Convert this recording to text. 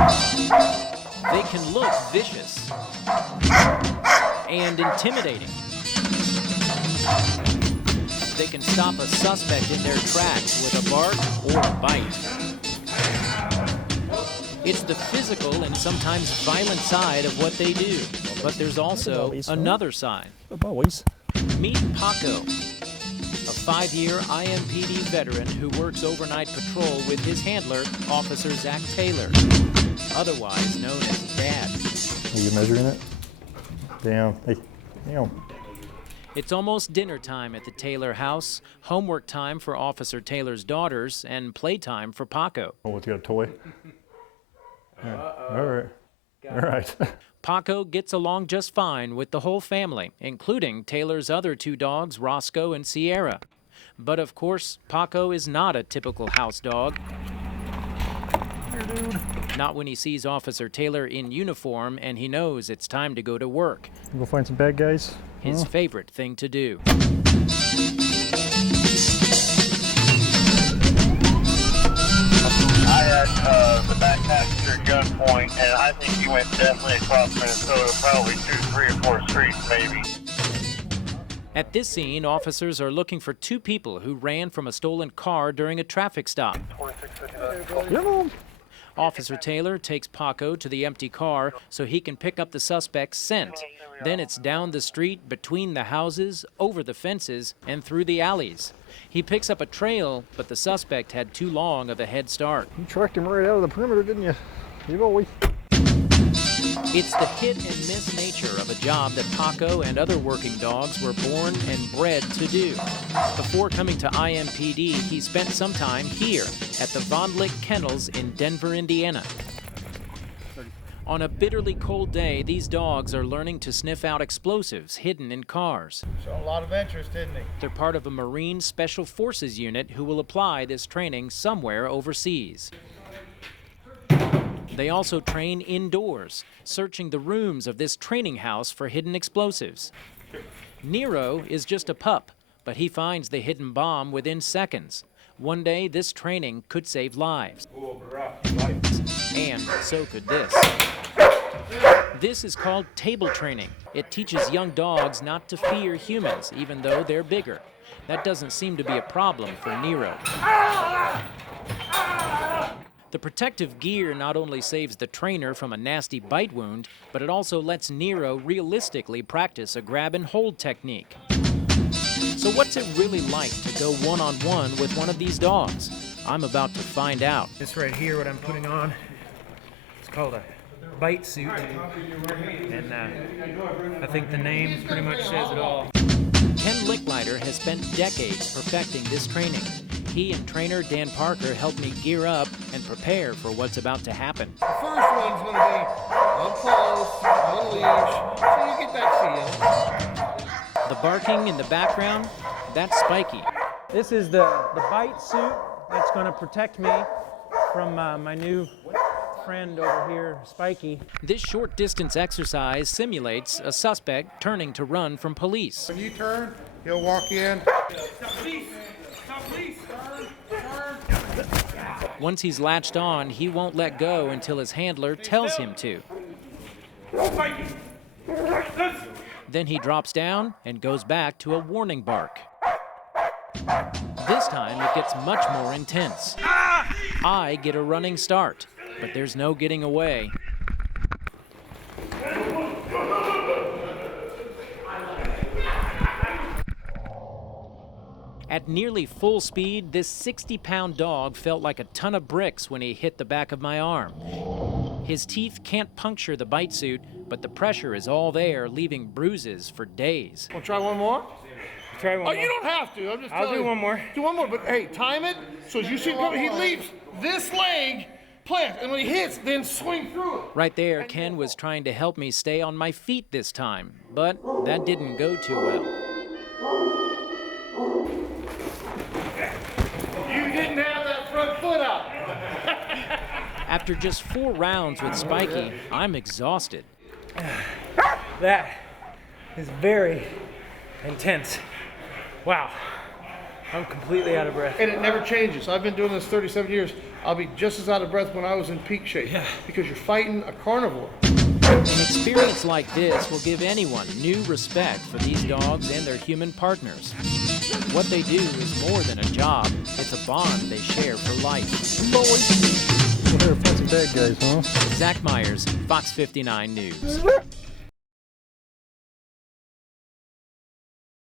They can look vicious and intimidating. They can stop a suspect in their tracks with a bark or a bite. It's the physical and sometimes violent side of what they do. But there's also another side. Meet Paco, a 5-year IMPD veteran who works overnight patrol with his handler, Officer Zach Taylor, otherwise known as Dad. Are you measuring it? Damn. Hey, damn. It's almost dinner time at the Taylor house, homework time for Officer Taylor's daughters, and playtime for Paco. Oh, it's got a toy? All right. All right. Paco gets along just fine with the whole family, including Taylor's other 2 dogs, Roscoe and Sierra. But of course, Paco is not a typical house dog. Here, dude. Not when he sees Officer Taylor in uniform and he knows it's time to go to work. Go find some bad guys? His favorite thing to do. I had the back passenger at gunpoint, and I think he went definitely across Minnesota, probably 2, 3, or 4 streets, maybe. At this scene, officers are looking for 2 people who ran from a stolen car during a traffic stop. Officer Taylor takes Paco to the empty car so he can pick up the suspect's scent. Then it's down the street, between the houses, over the fences, and through the alleys. He picks up a trail, but the suspect had too long of a head start. You tracked him right out of the perimeter, didn't you? You boy. It's the hit and miss nature of a job that Paco and other working dogs were born and bred to do. Before coming to IMPD, he spent some time here at the Von Lick Kennels in Denver, Indiana. On a bitterly cold day, these dogs are learning to sniff out explosives hidden in cars. Showing a lot of interest, didn't he? They're part of a Marine Special Forces unit who will apply this training somewhere overseas. They also train indoors, searching the rooms of this training house for hidden explosives. Nero is just a pup, but he finds the hidden bomb within seconds. One day, this training could save lives. And so could this. This is called table training. It teaches young dogs not to fear humans, even though they're bigger. That doesn't seem to be a problem for Nero. The protective gear not only saves the trainer from a nasty bite wound, but it also lets Nero realistically practice a grab and hold technique. So what's it really like to go one-on-one with one of these dogs? I'm about to find out. This right here, what I'm putting on, it's called a bite suit. And I think the name pretty much says it all. Ken Licklider has spent decades perfecting this training. He and trainer Dan Parker helped me gear up and prepare for what's about to happen. The first one's going to be up close, on leash, so you get that feel. The barking in the background, that's Spiky. This is the bite suit that's going to protect me from my new friend over here, Spiky. This short distance exercise simulates a suspect turning to run from police. When you turn, he'll walk in. Once he's latched on, he won't let go until his handler tells him to. Then he drops down and goes back to a warning bark. This time it gets much more intense. I get a running start, but there's no getting away. At nearly full speed, this 60-pound dog felt like a ton of bricks when he hit the back of my arm. His teeth can't puncture the bite suit, but the pressure is all there, leaving bruises for days. Want to try one more? Try one more. You don't have to. I'm just I'll telling do you. one more. Do one more, but hey, time it. So as you see him coming, he leaps this leg, plant, and when he hits, then swing through it. Right there, Ken was trying to help me stay on my feet this time, but that didn't go too well. You didn't have that front foot out. After just 4 rounds with Spiky, I'm exhausted. That is very intense. Wow. I'm completely out of breath. And it never changes. I've been doing this 37 years. I'll be just as out of breath when I was in peak shape. Yeah. Because you're fighting a carnivore. An experience like this will give anyone new respect for these dogs and their human partners. What they do is more than a job, it's a bond they share for life. Boys. Well, they're fancy bad guys, huh? Zach Myers, Fox 59 News.